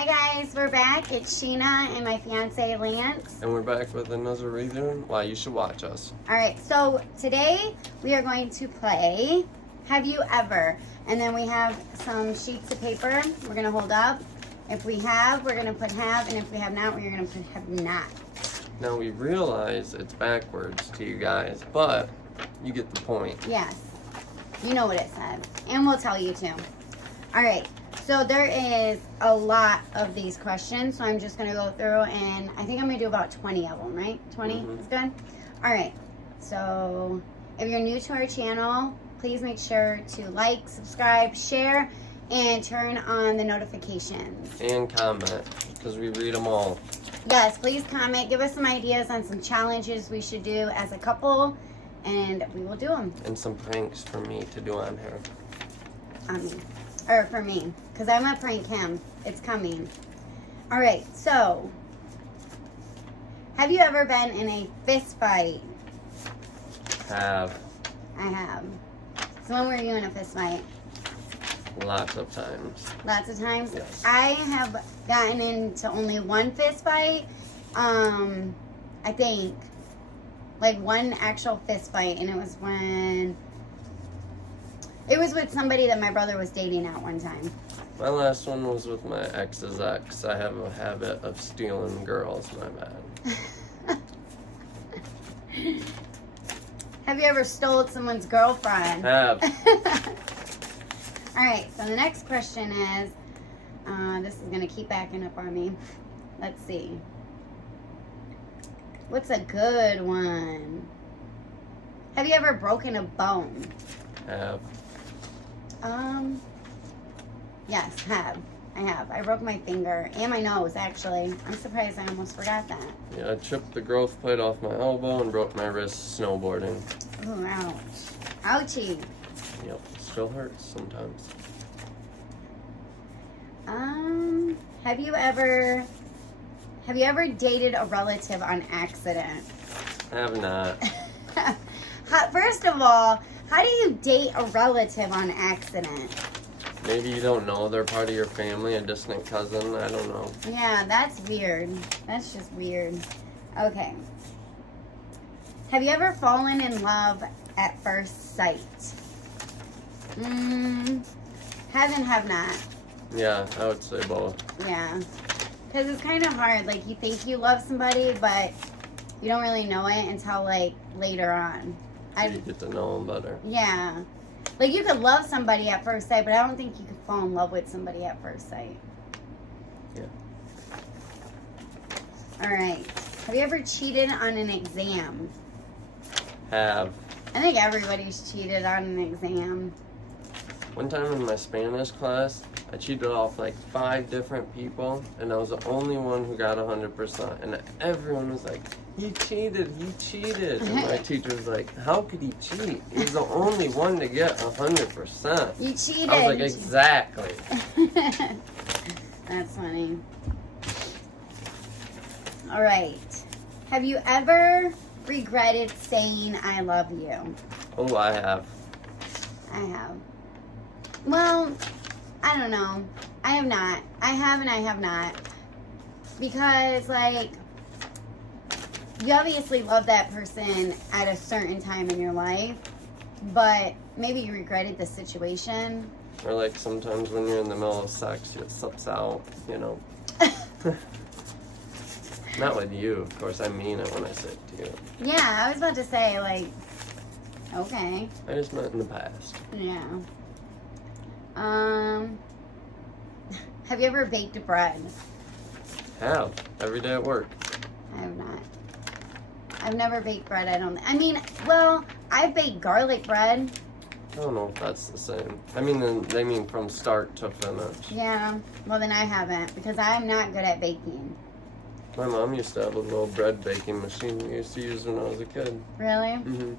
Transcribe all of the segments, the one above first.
Hi guys, we're back. It's Sheena and my fiance Lance. And we're back with another review. Why you should watch us. Alright, so today we are going to play Have You Ever? And then we have some sheets of paper we're going to hold up. If we have, we're going to put have, and if we have not, we're going to put have not. Now we realize it's backwards to you guys, but you get the point. Yes. You know what it says. And we'll tell you too. Alright. So there is a lot of these questions, so I'm just going to go through, and I think I'm going to do about 20 of them, right? 20 is good? All right. So if you're new to our channel, please make sure to like, subscribe, share, and turn on the notifications. And comment, because we read them all. Yes, please comment. Give us some ideas on some challenges we should do as a couple, and we will do them. And some pranks for me to do on her. On me. Or for me. Because I'm going to prank him. It's coming. Alright, so. Have you ever been in a fist fight? Have. I have. So when were you in a fist fight? Lots of times. Lots of times? Yes. I have gotten into only one fist fight. I think. Like one actual fist fight. And it was when... It was with somebody that my brother was dating at one time. My last one was with my ex's ex. I have a habit of stealing girls, my bad. Have you ever stole someone's girlfriend? Have. Alright, so the next question is, this is going to keep backing up on me. Let's see. What's a good one? Have you ever broken a bone? Have. Yes, have. I have. I broke my finger and my nose, actually. I'm surprised I almost forgot that. Yeah, I chipped the growth plate off my elbow and broke my wrist snowboarding. Ooh, ouch. Ouchie. Yep, still hurts sometimes. Have you ever dated a relative on accident? Have not. First of all, how do you date a relative on accident? Maybe you don't know they're part of your family, a distant cousin, I don't know. Yeah, that's weird. That's just weird. Okay. Have you ever fallen in love at first sight? Have and have not. Yeah, I would say both. Yeah. Because it's kind of hard. Like, you think you love somebody, but you don't really know it until, like, later on. You get to know them better. Yeah. Like, you could love somebody at first sight, but I don't think you could fall in love with somebody at first sight. Yeah. Alright. Have you ever cheated on an exam? Have. I think everybody's cheated on an exam. One time in my Spanish class, I cheated off like 5 different people, and I was the only one who got 100%. And everyone was like, he cheated. And my teacher was like, how could he cheat? He's the only one to get 100%. You cheated. I was like, exactly. That's funny. Alright. Have you ever regretted saying I love you? Oh, I have. I have. Well, I don't know. I have not. I have and I have not. Because, like, you obviously love that person at a certain time in your life, but maybe you regretted the situation. Or like sometimes when you're in the middle of sex, it slips out, you know. Not with you, of course. I mean it when I say it to you. Yeah, I was about to say, like, okay. I just meant in the past. Yeah. Have you ever baked bread? Have. Every day at work. I have not. I've never baked bread, I mean, well, I've baked garlic bread. I don't know if that's the same. I mean, they mean from start to finish. Yeah, well then I haven't, because I'm not good at baking. My mom used to have a little bread baking machine we used to use when I was a kid. Really? Mm-hmm.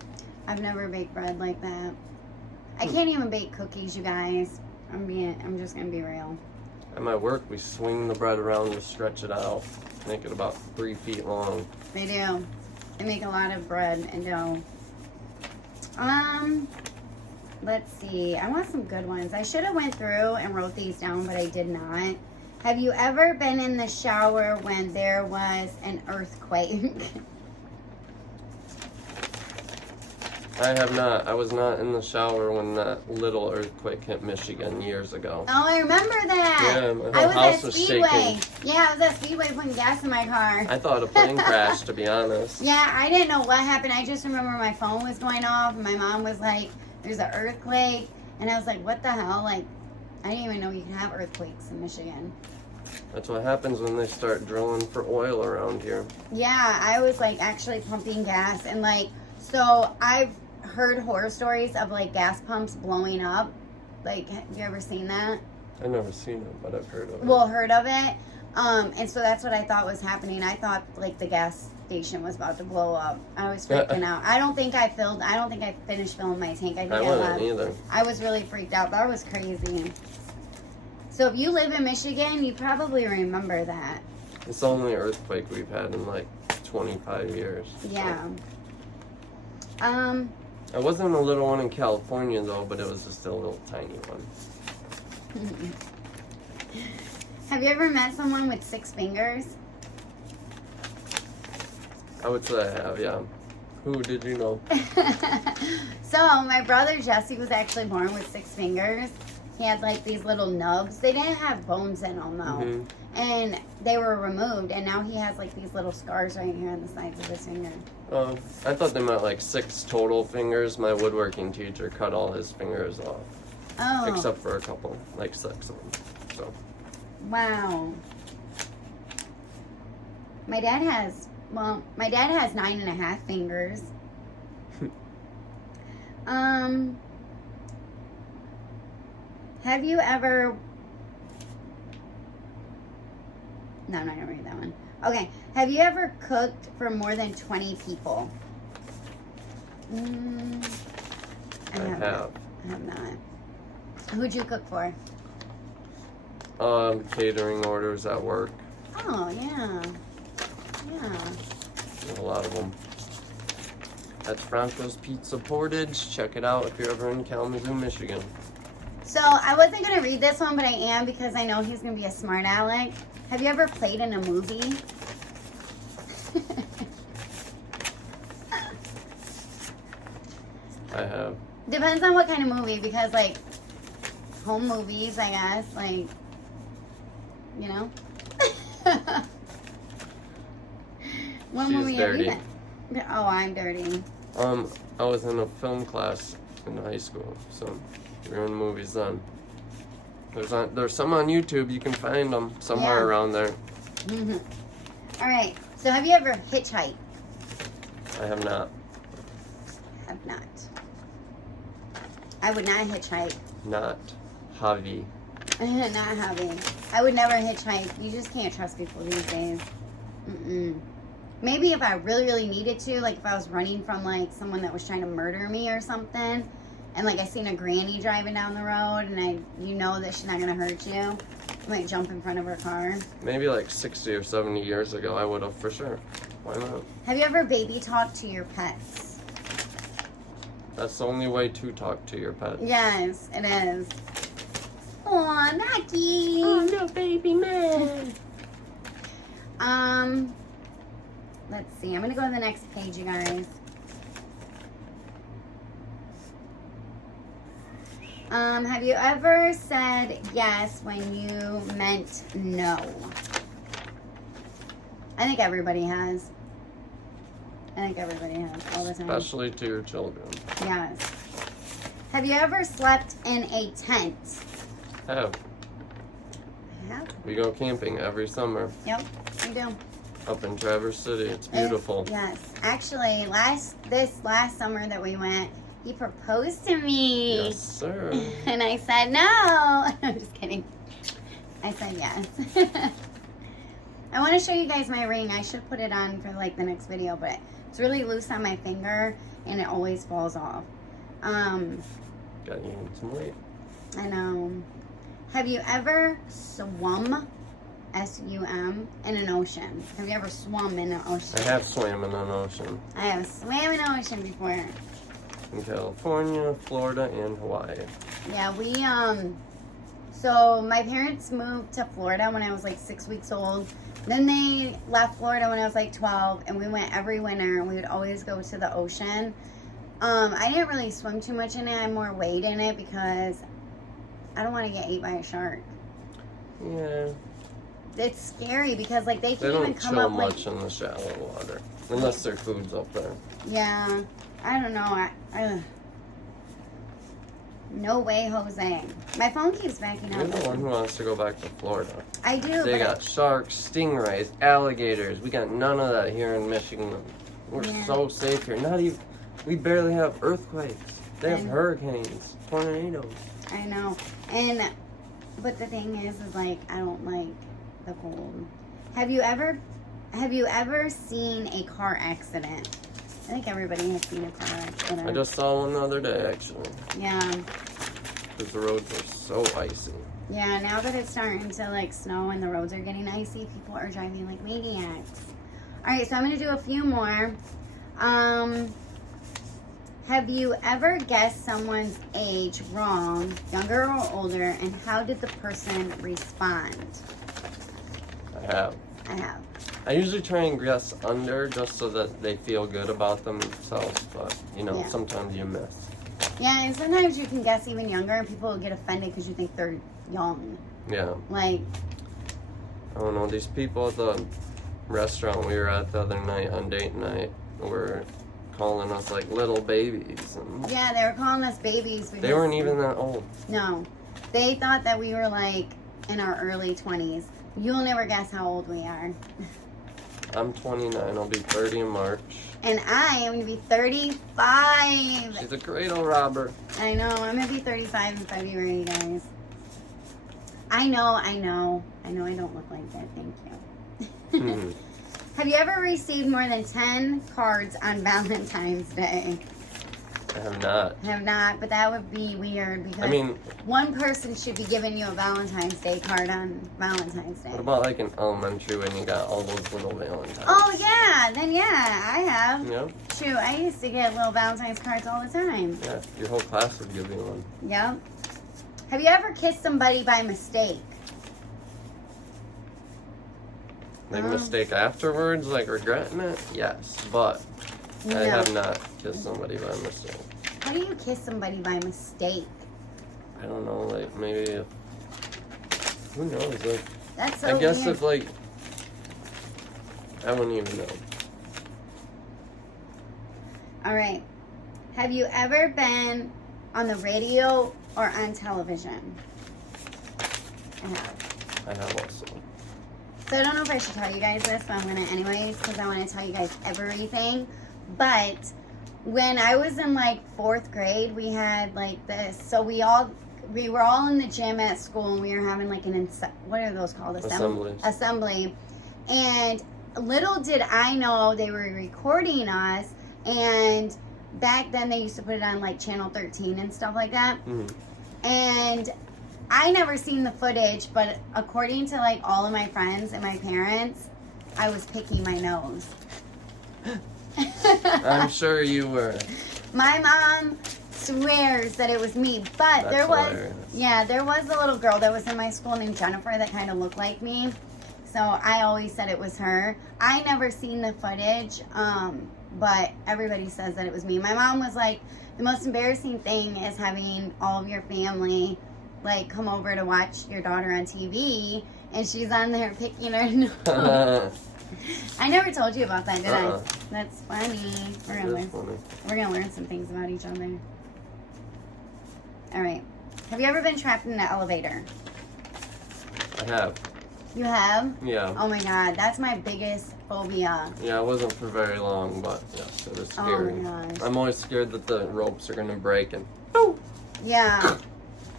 I've never baked bread like that. I can't even bake cookies, you guys. I'm just gonna be real. At my work, we swing the bread around to stretch it out, make it about 3 feet long. They do. They make a lot of bread and dough. Let's see. I want some good ones. I should have went through and wrote these down, but I did not. Have you ever been in the shower when there was an earthquake? I have not. I was not in the shower when that little earthquake hit Michigan years ago. Oh, I remember that. Yeah, my I whole was house at was Speedway. shaking. Yeah, I was at Speedway putting gas in my car. I thought a plane crashed, to be honest. Yeah, I didn't know what happened. I just remember my phone was going off, and my mom was like, "There's an earthquake," and I was like, "What the hell?" Like, I didn't even know you can have earthquakes in Michigan. That's what happens when they start drilling for oil around here. Yeah, I was like actually pumping gas, and like, so I've heard horror stories of like gas pumps blowing up. Like, have you ever seen that? I've never seen it, but I've heard of it. Well, heard of it. And so that's what I thought was happening. I thought like the gas station was about to blow up. I was freaking out. I don't think I finished filling my tank. I think I wouldn't either. I was really freaked out. That was crazy. So if you live in Michigan, you probably remember that. It's the only earthquake we've had in like 25 years. Yeah. It wasn't a little one in California though, but it was just a little tiny one. Have you ever met someone with 6 fingers? I would say I have, yeah. Who did you know? So my brother Jesse was actually born with 6 fingers. He had like these little nubs. They didn't have bones in them though. Mm-hmm. And they were removed, and now he has like these little scars right here on the sides of his finger. I thought they meant like 6 total fingers. My woodworking teacher cut all his fingers off. Oh. Except for a couple, like 6 of them. So. Wow. My dad has 9.5 fingers. Have you ever... No, I'm not going to read that one. Okay. Have you ever cooked for more than 20 people? I have. I have not. Who'd you cook for? Catering orders at work. Oh, yeah. Yeah. A lot of them. That's Franco's Pizza Portage. Check it out if you're ever in Kalamazoo, Michigan. So, I wasn't going to read this one, but I am because I know he's going to be a smart aleck. Have you ever played in a movie? I have. Depends on what kind of movie, because, like, home movies, I guess, like, you know? What She's movie dirty. have you been? Oh, I'm dirty. I was in a film class in high school, so we were in movies then. There's some on YouTube. You can find them somewhere around there. Mm-hmm. All right. So, have you ever hitchhiked? I have not. Have not. I would not hitchhike. Not Javi. Not having. I would never hitchhike. You just can't trust people these days. Mm-mm. Maybe if I really, really needed to, like if I was running from like someone that was trying to murder me or something, and like I seen a granny driving down the road, and you know that she's not gonna hurt you, I might jump in front of her car. Maybe like 60 or 70 years ago, I would have for sure. Why not? Have you ever baby talked to your pets? That's the only way to talk to your pet. Yes, it is. Aw, Mackie. Oh, no, baby man. Let's see. I'm gonna go to the next page, you guys. Have you ever said yes when you meant no? I think everybody has. All the time. Especially to your children. Yes. Have you ever slept in a tent? Have. I have. We go camping every summer. Yep, we do. Up in Traverse City. It's beautiful. Yes. Actually, this last summer that we went, he proposed to me. Yes, sir. And I said no. I'm just kidding. I said yes. I want to show you guys my ring. I should put it on for like the next video, but it's really loose on my finger and it always falls off. Got you some weight. I know. Have you ever swum, S-U-M, in an ocean? Have you ever swum in an ocean? I have swam in an ocean. I have swam in an ocean before. In California, Florida, and Hawaii. Yeah, we So my parents moved to Florida when I was like 6 weeks old. Then they left Florida when I was like 12, and we went every winter, and we would always go to the ocean. I didn't really swim too much in it. I more wade in it because I don't want to get ate by a shark. Yeah. It's scary because like they They can even don't come chill up much like in the shallow water. Unless their food's up there. yeah. I don't know. No way, Jose. My phone keeps backing You're up. the one who wants to go back to Florida. I do. They but got sharks, stingrays, alligators. We got none of that here in Michigan. We're Yeah. so safe here. Not even. We barely have earthquakes. They have And- hurricanes, tornadoes. I know. But the thing is like I don't like the cold. Have you ever seen a car accident? I think everybody has seen a car accident. I just saw one the other day, actually. Yeah. Because the roads are so icy. Yeah, now that it's starting to like snow and the roads are getting icy, people are driving like maniacs. Alright, so I'm gonna do a few more. Have you ever guessed someone's age wrong, younger or older, and how did the person respond? I have. I have. I usually try and guess under just so that they feel good about themselves, but Yeah. sometimes you miss. Yeah, and sometimes you can guess even younger and people will get offended because you think they're young. Yeah. Like, I don't know, these people at the restaurant we were at the other night on date night were calling us like little babies. And yeah, they were calling us babies. they weren't even that old. No. They thought that we were like in our early 20s. You'll never guess how old we are. I'm 29, I'll be 30 in March. And I am going to be 35. She's a cradle robber. I know. I'm going to be 35 in February, guys. I know. I don't look like that. Thank you. Mhm. Have you ever received more than 10 cards on Valentine's Day? I have not. I have not, but that would be weird because I mean, one person should be giving you a Valentine's Day card on Valentine's Day. what about like in elementary when you got all those little Valentines? Oh, yeah. Then, yeah, I have. Yeah? Shoot, I used to get little Valentine's cards all the time. Yeah, your whole class would give you one. Yep. Have you ever kissed somebody by mistake? Like mistake afterwards, like regretting it? Yes, but No. I have not kissed somebody by mistake. How do you kiss somebody by mistake? I don't know, like maybe if, who knows? Like, That's so I guess weird. if like, I wouldn't even know. All right. Have you ever been on the radio or on television? I have. I have also. So I don't know if I should tell you guys this, but I'm going to anyways because I want to tell you guys everything. But when I was in like 4th grade, we had like this. So we were all in the gym at school and we were having like what are those called? Assembly. And little did I know they were recording us. And back then they used to put it on like channel 13 and stuff like that. Mm-hmm. And I never seen the footage, but according to like all of my friends and my parents, I was picking my nose. I'm sure you were. My mom swears that it was me, but That's hilarious. there was a little girl that was in my school named Jennifer that kind of looked like me. So I always said it was her. I never seen the footage, but everybody says that it was me. My mom was like, the most embarrassing thing is having all of your family like come over to watch your daughter on TV and she's on there picking her nose. I never told you about that, did I? That's funny. We're gonna learn some things about each other. All right. Have you ever been trapped in an elevator? I have. You have? Yeah. Oh my god, that's my biggest phobia. Yeah, it wasn't for very long, but yes, it was scary. Oh my gosh. I'm always scared that the ropes are gonna break and. Yeah.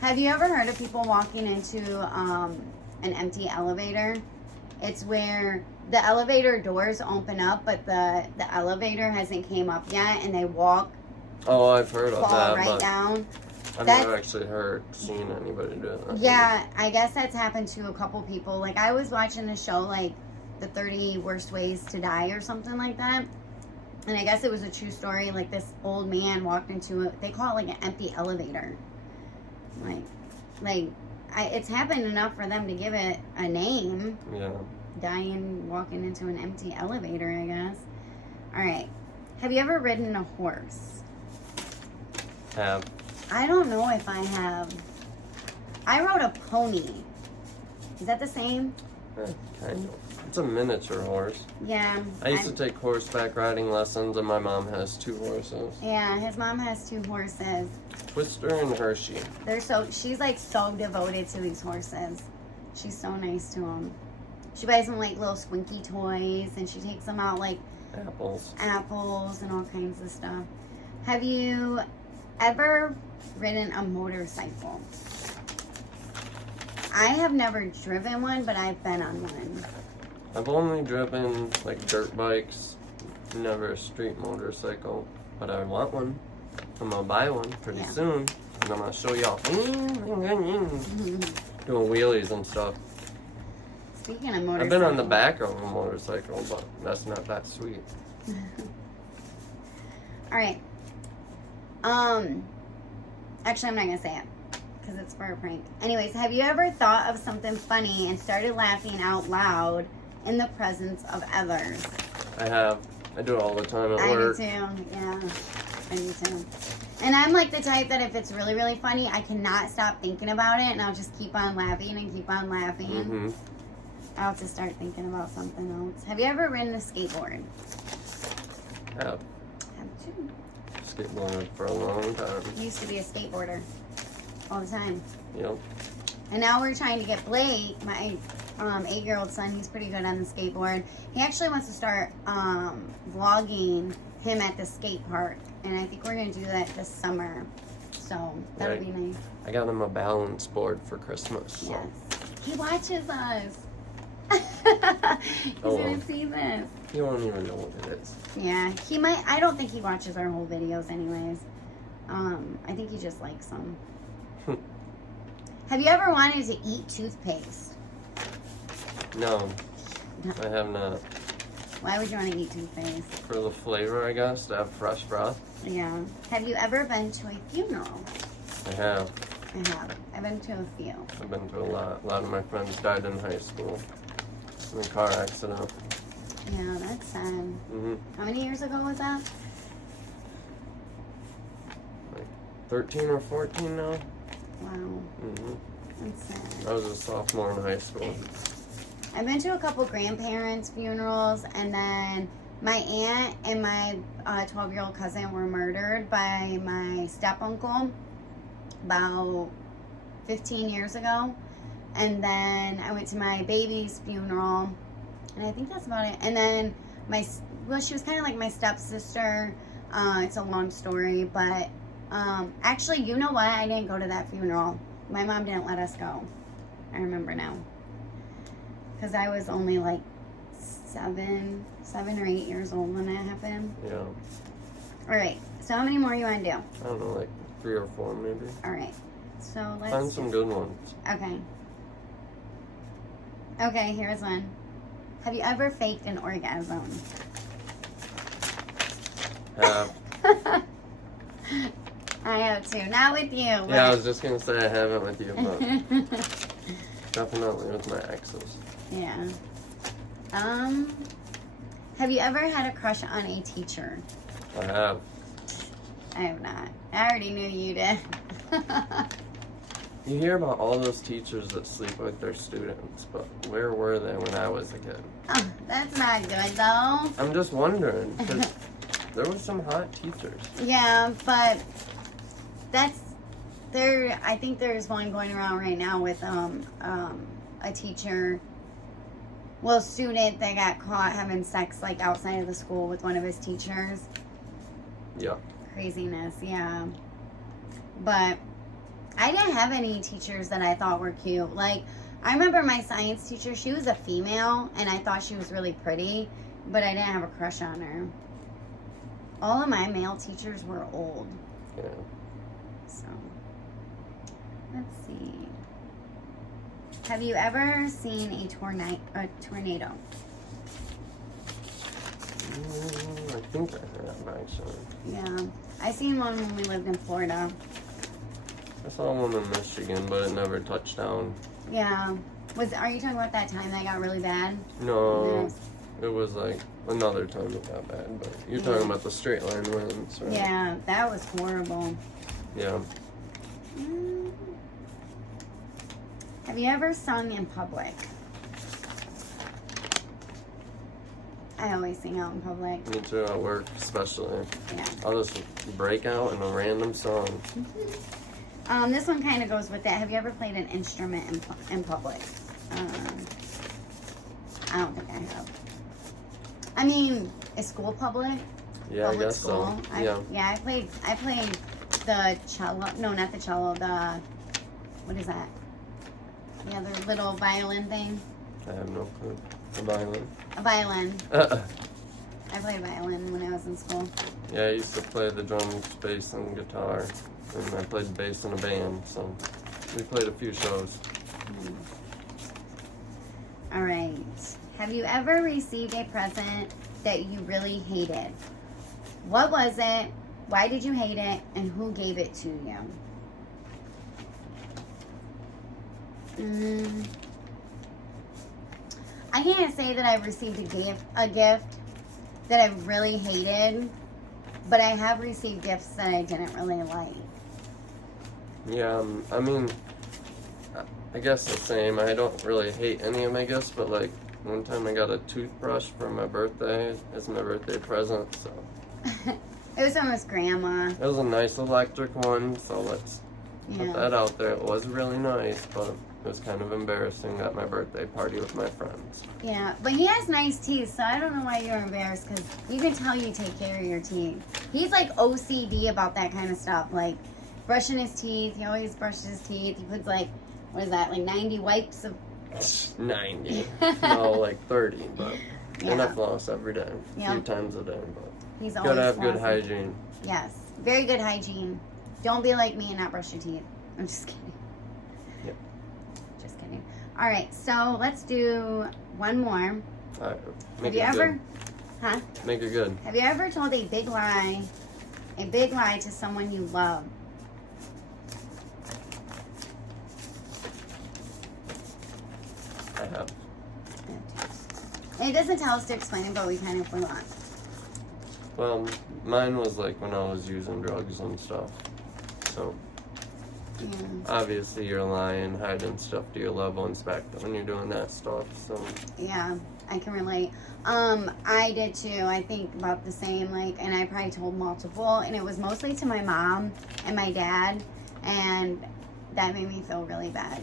Have you ever heard of people walking into an empty elevator? It's where the elevator doors open up, but the elevator hasn't came up yet, and they walk, Oh, I've heard of fall that, right but down. I've That's- never actually seen anybody do that. Yeah, I guess that's happened to a couple people. Like, I was watching a show, like, The 30 Worst Ways to Die or something like that. And I guess it was a true story. Like, this old man walked into they call it, like, an empty elevator. Like, it's happened enough for them to give it a name. Yeah. Dying walking into an empty elevator, I guess. All right. Have you ever ridden a horse? Have. I don't know if I have. I rode a pony. Is that the same? Kind of. It's a miniature horse. Yeah. I used to take horseback riding lessons, and my mom has 2 horses. Yeah, his mom has 2 horses. Twister and Hershey. She's like so devoted to these horses. She's so nice to them. She buys them like little squinky toys, and she takes them out like Apples. and all kinds of stuff. Have you ever ridden a motorcycle? I have never driven one, but I've been on one. I've only driven like dirt bikes, never a street motorcycle, but I want one. I'm gonna buy one pretty soon, and I'm gonna show y'all doing wheelies and stuff. Speaking of motorcycles, I've been on the back of a motorcycle, but that's not that sweet. All right. Actually, I'm not gonna say it because it's for a prank. Anyways, have you ever thought of something funny and started laughing out loud in the presence of others? I have. I do it all the time at work. I do too. Yeah, I do too. And I'm like the type that if it's really, really funny, I cannot stop thinking about it, and I'll just keep on laughing and keep on laughing. Mm-hmm. I'll have to start thinking about something else. Have you ever ridden a skateboard? Have. Have too. Skateboarded for a long time. Used to be a skateboarder all the time. Yep. And now we're trying to get Blake, my 8-year-old son. He's pretty good on the skateboard. He actually wants to start vlogging him at the skate park, and I think we're gonna do that this summer. So that'll be nice. I got him a balance board for Christmas. So. Yes. He watches us. He's gonna see this. You won't even know what it is. Yeah, he might. I don't think he watches our whole videos anyways. I think he just likes them. Have you ever wanted to eat toothpaste? No, I have not. Why would you want to eat toothpaste? For the flavor, I guess, to have fresh breath. Yeah. Have you ever been to a funeral? I have. I have. I've been to a few. I've been to a lot. A lot of my friends died in high school in a car accident. Yeah, that's sad. Mm-hmm. How many years ago was that? Like 13 or 14 now. Wow. Mm-hmm. That's sad. I was a sophomore in high school. I've been to a couple grandparents' funerals, and then my aunt and my 12-year-old cousin were murdered by my step-uncle about 15 years ago. And then I went to my baby's funeral, and I think that's about it. And then she was kind of like my stepsister. It's a long story, but actually, you know what? I didn't go to that funeral. My mom didn't let us go. I remember now. Because I was only like 7 or 8 years old when that happened. Yeah. All right. So how many more you want to do? I don't know, like 3 or 4 maybe. All right. So let's Find some good ones. Okay. Okay, here's one. Have you ever faked an orgasm? Have. I have too. Not with you. Yeah, I was just gonna say I haven't with you, but definitely with my exes. Yeah. Have you ever had a crush on a teacher? I have. I have not. I already knew you did. You hear about all those teachers that sleep with their students, but where were they when I was a kid? Oh, that's not good though. I'm just wondering, because there were some hot teachers. Yeah, but I think there's one going around right now with a teacher, a student that got caught having sex like outside of the school with one of his teachers. Yeah. Craziness, yeah. But I didn't have any teachers that I thought were cute. Like, I remember my science teacher, she was a female, and I thought she was really pretty, but I didn't have a crush on her. All of my male teachers were old. Yeah. So, let's see. Have you ever seen a tornado? I think I have, actually. Yeah. I seen one when we lived in Florida. I saw one in Michigan, but it never touched down. Yeah. Are you talking about that time that got really bad? No, it was like another time it got bad, but you're talking about the straight line winds, right? Yeah, that was horrible. Yeah. Have you ever sung in public? I always sing out in public. Me too, at work especially. Yeah. I'll just break out in a random song. This one kind of goes with that. Have you ever played an instrument in public? I don't think I have. I mean, is school public? Yeah, Public I guess school? so. Yeah. I played the cello. No, not the cello. What is that? The other little violin thing. I have no clue. A violin. A violin. I played violin when I was in school. Yeah, I used to play the drums, bass, and guitar. And I played bass in a band, so we played a few shows. All right. Have you ever received a present that you really hated? What was it? Why did you hate it? And who gave it to you? I can't say that I've received a gift that I really hated, but I have received gifts that I didn't really like. Yeah, I mean, I guess the same. I don't really hate any of my gifts, but like one time I got a toothbrush for my birthday as my birthday present, so. It was almost grandma. It was a nice electric one, so let's put that out there. It was really nice, but it was kind of embarrassing at my birthday party with my friends. Yeah, but he has nice teeth, so I don't know why you're embarrassed, because you can tell you take care of your teeth. He's like OCD about that kind of stuff, like brushing his teeth. He always brushes his teeth. He puts like, what is that, like 90 wipes of... 90. No, like 30, but and I Yeah. floss every day, a few times a day, but He's always gotta have good flossing. hygiene. Yes, very good hygiene. Don't be like me and not brush your teeth. I'm just kidding. Yep. Just kidding. All right, so let's do one more. Alright, Have you ever... Huh? Make it good. Have you ever told a big lie to someone you love? I have. And it doesn't tell us to explain it, but we kind of want. Well, mine was like when I was using drugs and stuff. So, Yeah. obviously you're lying, hiding stuff to your loved ones back when you're doing that stuff, so. Yeah, I can relate. I did too. I think about the same, like, and I probably told multiple, and it was mostly to my mom and my dad, and that made me feel really bad.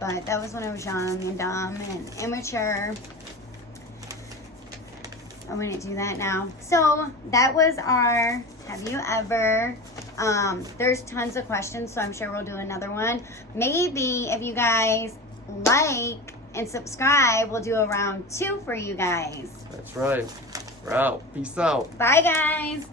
But that was when I was young and dumb and immature. I wouldn't do that now. So that was our Have You Ever. There's tons of questions, so I'm sure we'll do another one. Maybe if you guys like and subscribe, we'll do a round 2 for you guys. That's right. We're out. Peace out. Bye, guys.